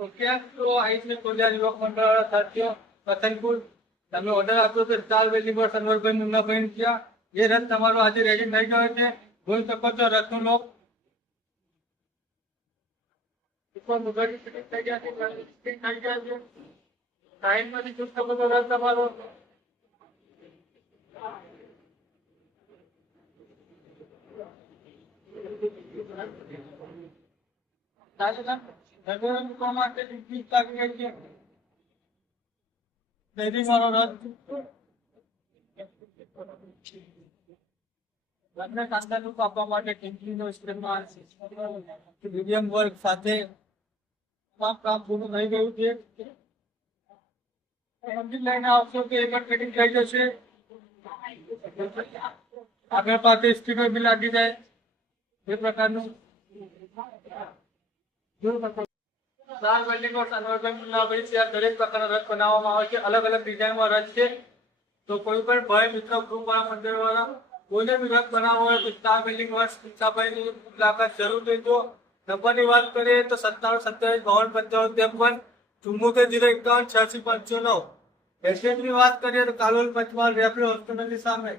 તો ક્યાંક તો આઈસ ને કોલિયા યુવક મંડળ સાથીઓ પતંગપુર તમે ઓર્ડર આપ્યો તો સ્ટાર વેલી પર સનવરભાઈ મુન્નાભાઈ ત્યાં એ રથ તમારો આજે રેડી થઈ ગયો છે. જોઈ શકો છો રથનું લોક થઈ ગયા છે. ટાઈમમાંથી જોઈ શકો છો રથ તમારો આપવા માટે મીડિયમ વર્ક સાથે કામ પૂરું થઈ ગયું છે. લઈને આવશો તો એક ફિટિંગ થઈ જશે. આગળ પાસે સ્ટીકર બી લાગી જાય એ પ્રકારનું દરેક પ્રકારના રથ બનાવવામાં આવે છે. અલગ અલગ ડિઝાઇનમાં રથ છે. તો કોઈ પણ ભાઈ મિત્ર ગ્રુપ વાળા મંદિર વાળા કોઈને બી રથ બનાવવો હોય તો સ્ટાર બિલ્ડિંગ વર્ષ પિતાભાઈની મુલાકાત જરૂર લેજો. નંબરની વાત કરીએ તો 9727525553 74 051 86 95. એડ્રેસની વાત કરીએ તો કાલોલ પંચમહાલ રેફરી હોસ્પિટલની સામે